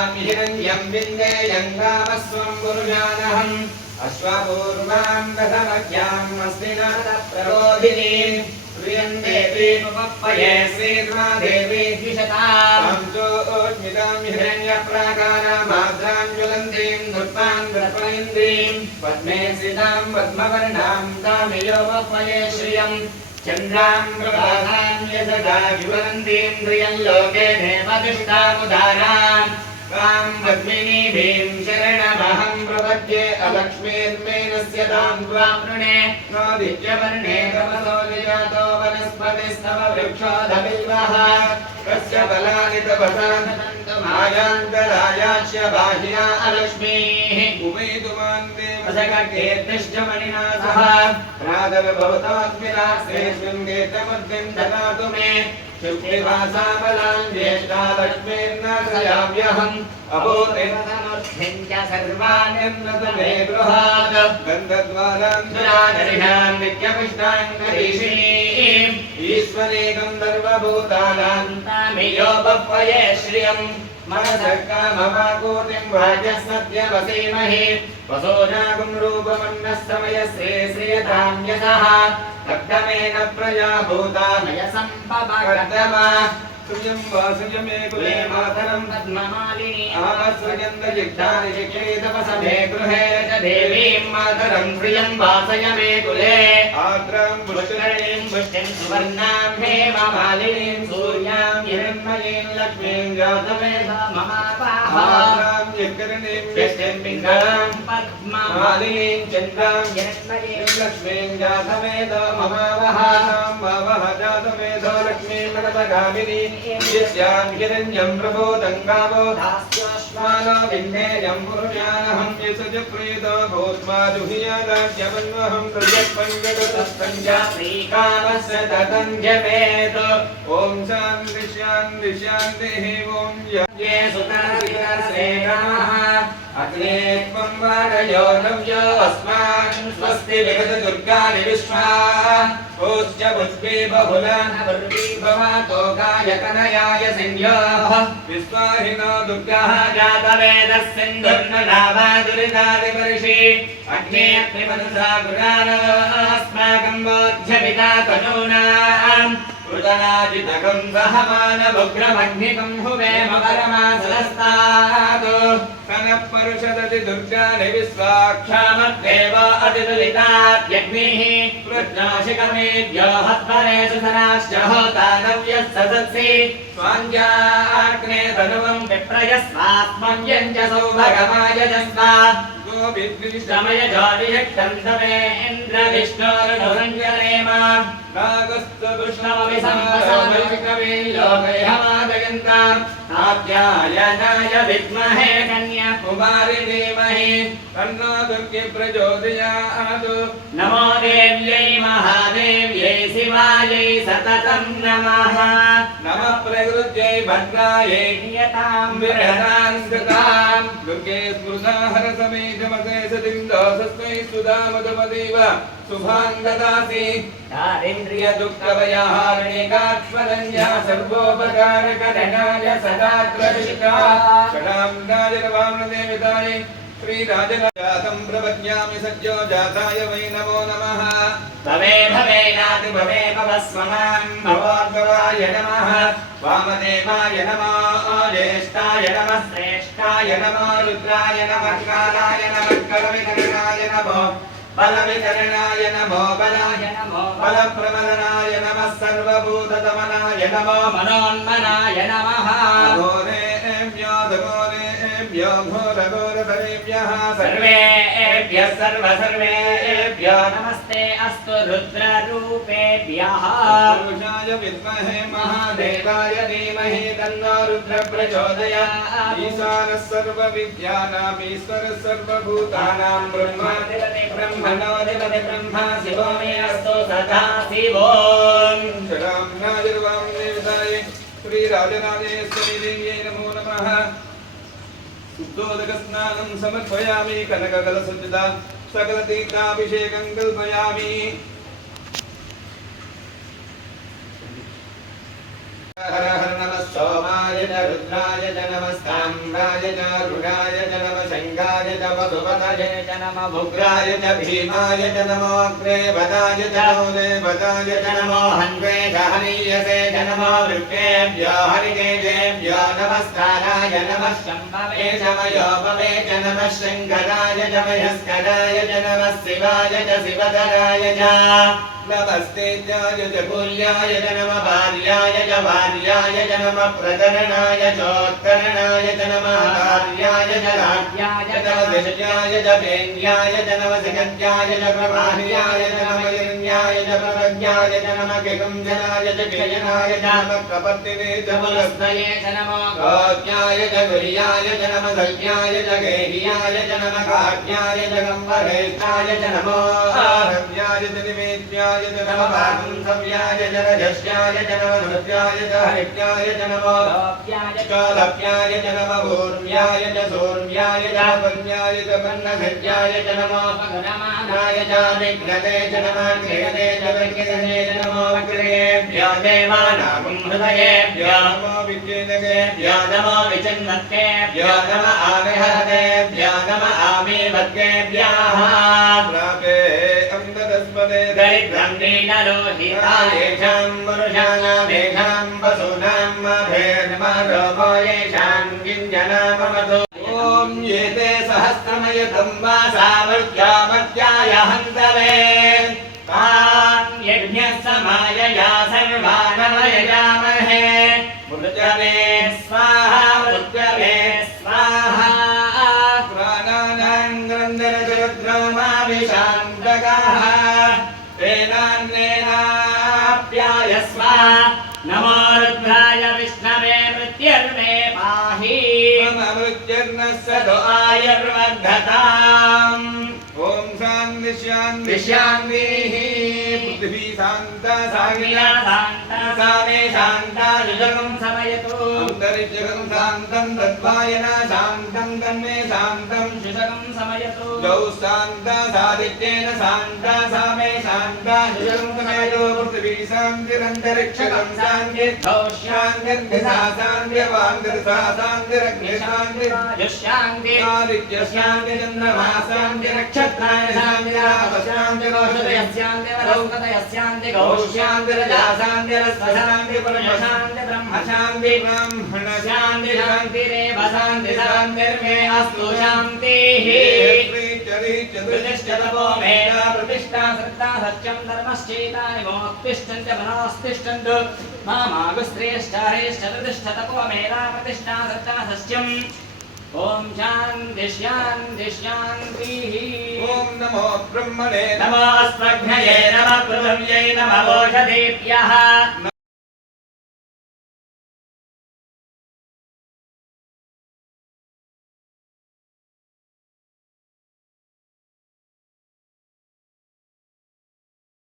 यस्याम् हिरण्यं विन्देयं रामस्वं पुरुषानहम् अश्वपूर्वां दशमख्याम् अस्मिनाथप्रबोधिनीम् प्रियं देवीमुपप्पये श्रीर्मा देवी द्विषताम् पंचोऽस्मितां हिरण्यप्राकारामाद्रां ज्वलन्तीं नृत्तां दर्पयन्तीं पद्मे स्थितां पद्मवर्णां तामियोपप्पये श्रियम् चन्द्रां प्रभातां यशसा ज्वलन्तीं ध्रियं लोके देवतिष्ठामुदाराम् तां पद्मिनीभीं शरणमहं प्रपद्ये अलक्ष्मीर्मेनस्य तां त्वां वृणे नोदित्यवर्णे तमसो विजातो वनस्पतिस्तव वृक्षोऽधबिल्वः कस्य फलानि तपसा मायान्तरायाच्य बाह्या अलक्ष्मीः उमेतुमान्ते वसककीर्तिश्च मणिना सह प्रातर्भवतास्मिरास्तेऽस्मिन् कीर्तमुद्दिं ददातु मे शुक्लिवासाबलां ज्येष्ठा लक्ष्मीर्नाशयाम्यहम् अभूतिर्नमर्थिं च सर्वाण्यन्नत मे गृहात् गन्धद्वारां सुराधरिणां नित्यपुष्टां करीषिणीम् ईश्वरे गन्धर्वभूतानां तामियोपप्पये श्रियम् मनसः काममाकूतिं वाचः सत्यवसीमहि वसोजागुं रूपमन्नः समयस्ये श्रियतां यशः तद्धमेन प्रजा भूतामय सम्पवर्धमा सुयं वासुयमे कुले मातरं पद्ममालिनी आमस्वयन्द जिह्वानि शिक्षेतपसमे गृहे च देवीं मातरं प्रियं वासयमे कुले आद्रां पुष्करणीं पुष्टिं सुवर्णां हेममालिनीं सूर्यां हिरण्मयीं लक्ष्मीं जातवेदा ममापाः आद्रां यत्करणीं पुष्टिं पिङ्गलां पद्ममालिनीं चन्द्रां हिरण्मयीं लक्ष्मीं जातवेदा ममावः तां वावः जातवेदा लक्ष्मीं मनपगामिनीं यस्यां हिरण्यं प्रबोधं गावो धास्याश्वानो विन्देयं पुरुषानहं यशजप्रीतो भूत्वा दुहियादाज्यमन्वहं प्रजत्पञ्चदशस्तञ्जा श्रीकामस्य ततं जपेत ॐ शान्ति शान्ति शान्तिः ॐ ये सुतरसितरसेकाः अग्ने त्वं वारयो नव्यो अस्मान् स्वस्ति विगतदुर्गानि विश्वा ओश्च बुद्ध्वी बहुलान् वर्वी भवातो गायकनयाय सिन्ध्योः विश्वाहिनो दुर्गाः जातवेदः सिन्धुर्ननाभादुरितादिवर्षि अग्ने अग्निमनसा गुरानस्माकं बोध्यपिता तनूनाम् कृतनाजितकं सहमानमुग्रमग्निकं हुवेम परमासलस्तात् कनः परुषदति दुर्गानि विश्वाक्षामद्देव अतिदुलिताद्यग्निः प्रज्ञाशिकमेभ्यो हत्परेषु सनाश्च होतानव्यः सदत्सि स्वाञ्जाग्ने तनुवं विप्रयस्वात्मं यञ्जसौ भगमायजस्वा गोभिर्विश्रमय ज्योतिषक्तं तमेन्द्रविष्णोर्नुरञ्जनेम नागस्तदुष्णमपि सम्पसामविकवे लोकयमादयन्ताम् आप्यायनाय विद्महे कन्याकुमारि धीमहि तन्नो दुर्गे प्रचोदयात् नमो देव्यै महादेव्यै शिवायै सततं नमः नमः प्रकृत्यै भद्रायै नियतां विरहतां स्मृतां दुर्गे स्मृता हरसमेधमसे सतिन्दोऽसस्मै सुधामधुमदेव शुभां ददासि दारिन्द्रिय दुःखभयहारिणिकात्मरञ्जा सर्वोपकारकरणाय सदा प्रदिष्टा षडाम्नाजरवामदेविताय श्रीराजराजातं प्रपद्यामि सद्यो जाताय वै नमो नमः भवे भवेनाति भवे भवस्वमां भवोद्भवाय नमः वामदेवाय नमः ज्येष्ठाय नमः श्रेष्ठाय नमः रुद्राय नमः कालाय नमः कलविकरणाय नमः बलविकरणाय नमो बलाय नमो बलप्रमदनाय नमः सर्वभूतदमनाय नमो मनोन्मनाय नमः घोरेभ्यो घोरेभ्यो घोरघोरतरेभ्यः सर्वेभ्यः सर्वेभ्यो नमस्ते अस्तु रुद्ररूपेभ्यः पुरुषाय विद्महे महादेवाय धीमहि तन्नो रुद्रः प्रचोदयात् ईशानः सर्वविद्यानाम् ईश्वरः सर्वभूतानां ब्रह्माधिपतिः ब्रह्मणोऽधिपतिः ब्रह्मा शिवो मे अस्तु सदा शिवो शराम्नाजिर्वामदेवताय श्रीराजराजेश्वरी देव्यै नमो नमः शुद्धोदकस्नानं समर्पयामि कनककलशोज्झिता सकलतीर्थाभिषेकं कल्पयामि हर हर नमः सोमाय च रुद्राय च नमस्ताम्राय च पर्वतये च नमः उग्राय च भीमाय च नमो अग्रे वदाय च नमो देवताय च नमो हन्वे च हनीयसे च नमो वृक्षेभ्यो हरिकेशेभ्यो नमस्काराय नमः शम्भवे च मयोपवे च नमः शङ्कराय च मयस्कराय च नमः शिवाय च शिवधराय च नमस्तेजाय च कुल्याय च नमः भार्याय च भार्याय च नमः प्रतरणाय चोत्तरणाय च नमः कार्याय च राज्याय च नमः दिष्ट्याय च पेन्याय च नमः सिकत्याय च प्रभार्याय च नमः यज्ञाय च प्रज्ञाय च नमः किकुञ्जनाय च कियनाय च नमः कपर्दिने च पुलस्नये च नमः गोज्ञाय च गुह्याय च नमः सज्ञाय च गेह्याय च नमः काज्ञाय च गम्भरेष्ठाय च नमो रम्याय च निवेद्याय च नमः भागुंसव्याय च रजस्याय च नमः सत्याय च हरिज्ञाय च नमो लप्याय च नमः भूर्म्याय च सूर्म्याय च वन्याय च वन्नसत्याय च नमो पगनमानाय च विघ्नते च नमः क्रियते च विघ्नते च नमो क्रियेभ्यो देवानां हृदयेभ्यो नमो विद्येभ्यो नमो विचिन्नत्तेभ्यो नमः आविहतेभ्यो नमः आमीवद्गेभ्यः प्रापे अन्तरस्पदे दरिद्रं दीनरोहितायेषां पुरुषाणामेषां वसूनां भेर्मरोमो येषां किञ्जनामवतु ॐ ये ते सहस्रमयुतं वासावर्त्यामर्त्याय हन्तवे तान् यज्ञसमायया सर्वानवयजामहे मृत्यवे स्वाहा मृत्यवे स्वाहा प्राणानां ग्रन्थरजरुद्रमाविशान्तकाः तेनान्नेनाप्यायस्व नमो रुद्राय विष्णवे मृत्युर्मे पाहि मम मृत्युर्नः सदो आयुर्वर्धताम् ॐ शान्ति शान्ति शान्तिः पृथिवी शान्ता सागिला शान्ता सामे शान्ता जुजगं समयतु अन्तरिक्षगं शान्तं तद्वायना शान्तं तन्मे शान्तं शुशगं समयतु गौ शान्ता सादित्येन शान्ता सामे शान्ता जुजगं समयतु पृथिवी शान्तिरन्तरिक्षगं शान्ति शान्तिर्दिशा शान्तिर्वान्तिर्सा शान्तिरग्नि शान्ति आदित्य शान्ति चन्द्रमा शान्ति नक्षत्राणि शान्ति शान्ति गौषधय शान्ति वरौकतय शान्ति गौशान्ति रजा शान्ति रस्व शान्ति परम शान्ति ब्रह्म शान्ति ब्राह्मण शान्ति शान्तिरेव शान्ति शान्तिर्मे अस्तु शान्तिः प्रतिष्ठतपो मेधा प्रतिष्ठा श्रद्धा सत्यं धर्मश्चेतानि मोत्तिष्ठन्त मनोस्तिष्ठन्तु मामागुस्त्रेष्ठारेष्ठ प्रतिष्ठतपो मेधा प्रतिष्ठा श्रद्धा सत्यम् ॐ शान्ति शान्ति शान्तिः ॐ नमो ब्रह्मणे नमो अस्मभ्यये नमः पृथिव्यै नमः ओषधेभ्यः